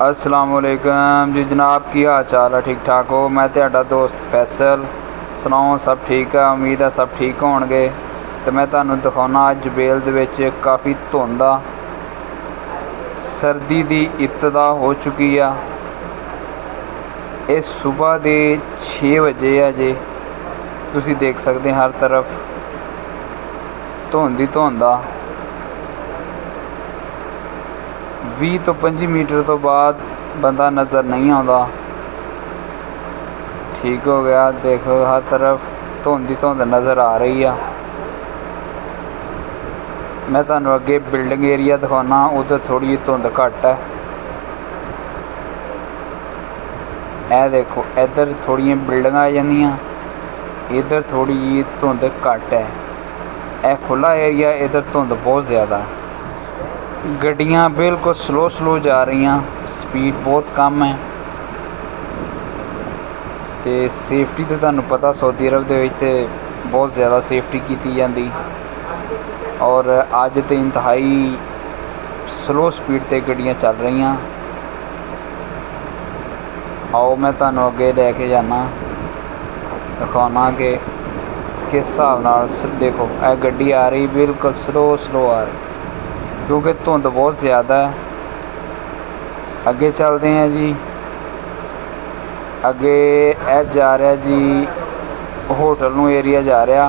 अस्सलामुअलैकुम जी जनाब, की हाल चाल है? ठीक ठाक हो? मैं तेरा दोस्त फैसल सुनाओ, सब ठीक है? उम्मीद है सब ठीक होणगे। तो मैं तुहानू दिखाना अज जबेल दे विच काफ़ी धुंध आ, सर्दी की इब्तदा हो चुकी आ। ये सुबह के 6 बजे है जे, तुसी देख सकते हर तरफ धुंध ही धुंध आ। 20 तो 25 मीटर तो बाद बंदा नज़र नहीं आता। ठीक हो गया, देखो हर तरफ धुंध ही धुंध नज़र आ रही है। मैं तुहानू अगे बिल्डिंग एरिया दिखाना, उधर थोड़ी धुंध घट है। ए देखो इधर थोड़ी बिल्डिंग आ जांदियां, इधर थोड़ी जी धुंध घट है। यह खुला एरिया, इधर धुंध बहुत ज़्यादा है। गड्डियाँ बिल्कुल स्लो जा रही, स्पीड बहुत कम है। तो सेफ्टी तो तुहानू पता सऊदी अरब दे विच ते बहुत ज़्यादा सेफ्टी की जाती, और अज तो इंतहाई स्लो स्पीड ते गड्डियाँ चल रही। आओ मैं तुहानू अगे लैके जाना, दिखाना कि किस हिसाब नाल। देखो यह गड्डी आ रही बिल्कुल स्लो आ रही, क्योंकि धुंध बहुत ज़्यादा है। अगे चलते हैं जी, अगे जा रहा जी होटल नू एरिया जा रहा।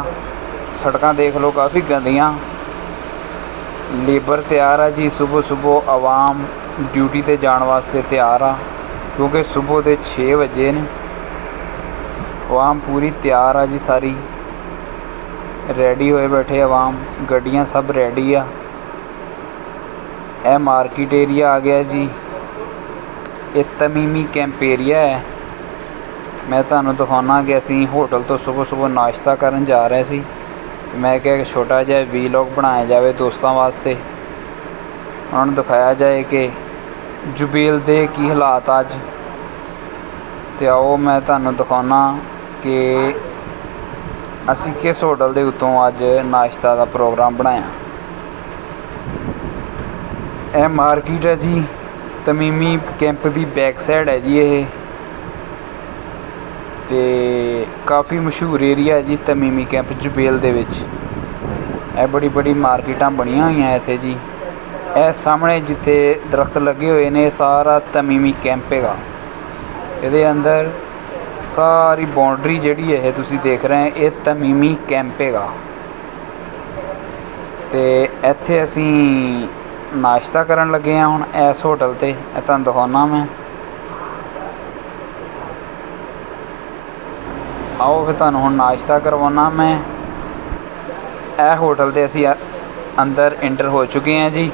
सड़क देख लो काफ़ी गंदियाँ, लेबर तैयार है जी। सुबह आवाम ड्यूटी ते जाने वास्ते तैयार आ, क्योंकि सुबह के 6 बजे ने। आवाम पूरी तैयार आ जी, सारी रेडी होए बैठे आवाम, गड्डियाँ सब रेडी आ। यह मार्केट एरिया आ गया जी, ये तमीमी कैंप एरिया है। मैं तुहानू दिखाना कि असी होटल तो सुबह नाश्ता करन जा रहे सी। मैं क्या छोटा जिहा वीलॉग बनाया जाए दोस्तों वास्ते, उन्होंने दिखाया जाए कि जुबेल दे की हालात अज। तो आओ मैं तुहानू दिखाना कि असी किस होटल के उत्तों अज नाश्ता का प्रोग्राम बनाया। यह मार्केट है जी, तमीमी कैंप की बैक साइड है जी। ये तो काफ़ी मशहूर एरिया है जी तमीमी कैंप जुबेल दे विच। यह बड़ी मार्केटां बनिया हुई हैं इत्थे जी। यह सामने जिथे दरख्त लगे हुए ने सारा तमीमी कैंप है। ये अंदर सारी बाउंड्री जिहड़ी है तुसी देख रहे हैं, ये तमीमी कैंप है। तो इत्थे असी नाश्ता करन लगे हैं हुण इस होटल ते। तुहानू दिखाना मैं, आओ फिर तुहानू हुण नाश्ता करवाना मैं। यह होटल ते असी अंदर इंटर हो चुके हैं जी।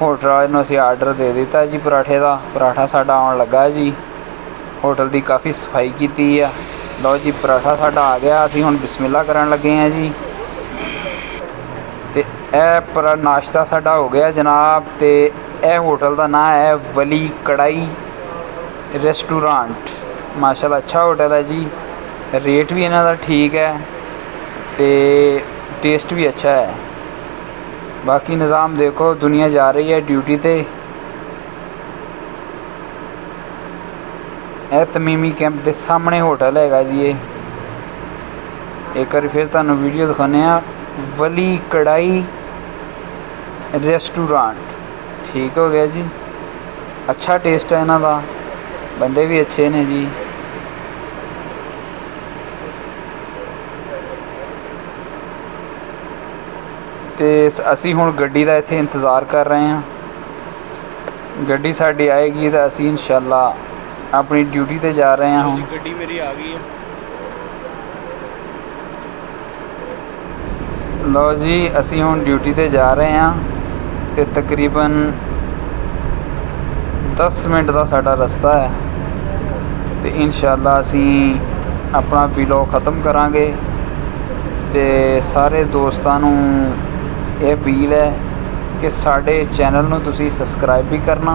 होटल वाले नूं असी आर्डर दे दिता जी पराठे का। पराठा साडा आउण लगा जी। होटल की काफ़ी सफाई की है। लो जी पराठा साडा आ गया, असी हुण बिस्मिल्लाह करन लगे हैं जी। तो यह पर नाश्ता साडा हो गया जनाब। तो यह होटल का नाम है वली कढ़ाई रेस्टोरेंट। माशाल्लाह अच्छा होटल है जी, रेट भी इन्हां दा ठीक है, तो टेस्ट भी अच्छा है। बाकी निज़ाम देखो, दुनिया जा रही है ड्यूटी ते। यह तमीमी कैंप के सामने होटल है जी। ये एक बार फिर तुहानू वीडियो दिखाने, वली कढ़ाई रेस्टोरेंट। ठीक हो गया जी, अच्छा टेस्ट है इन्हां दा, बंदे भी अच्छे ने जी। तो असी हुण गड्डी का इत्थे इंतज़ार कर रहे हैं। गड्डी साडी आएगी तो असी इंशाअल्लाह अपनी ड्यूटी ते जा रहे हैं। हुण गड्डी मेरी आ गई है। लो जी असी हुण ड्यूटी ते जा रहे हैं। तो तकरीबन 10 मिनट का साडा रस्ता है। तो इंशाअल्लाह असी अपना वीलॉग ख़त्म करांगे। तो सारे दोस्तों नूं ये अपील है कि साडे चैनल नूं तुसी सबसक्राइब भी करना,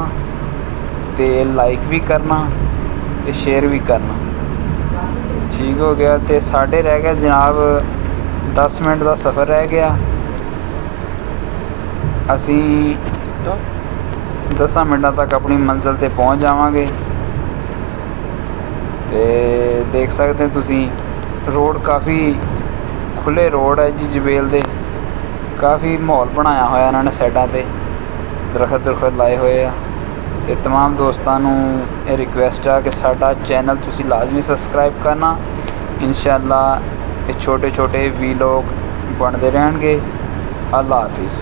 तो लाइक भी करना, तो शेयर भी करना। ठीक हो गया। तो साढ़े रह गया जनाब 10 मिनट का सफ़र रह गया। असी 10 ਮਿੰਟਾਂ ਤੱਕ ਆਪਣੀ ਮੰਜ਼ਿਲ ਤੇ ਪਹੁੰਚ ਜਾਵਾਂਗੇ। ਤੇ ਦੇਖ ਸਕਦੇ ਹੋ ਤੁਸੀਂ ਰੋਡ ਕਾफ़ी खुले रोड है जी जबेल दे। काफ़ी माहौल बनाया होया इन्होंने साइडों ते दरखत लाए हुए आ। ते तमाम दोस्तों नूं ये रिक्वेस्ट है कि साडा चैनल तुसी लाजमी सबसक्राइब करना। इंशाअल्लाह ये छोटे छोटे वीलॉग बनते रहणगे। अल्लाह हाफिज़।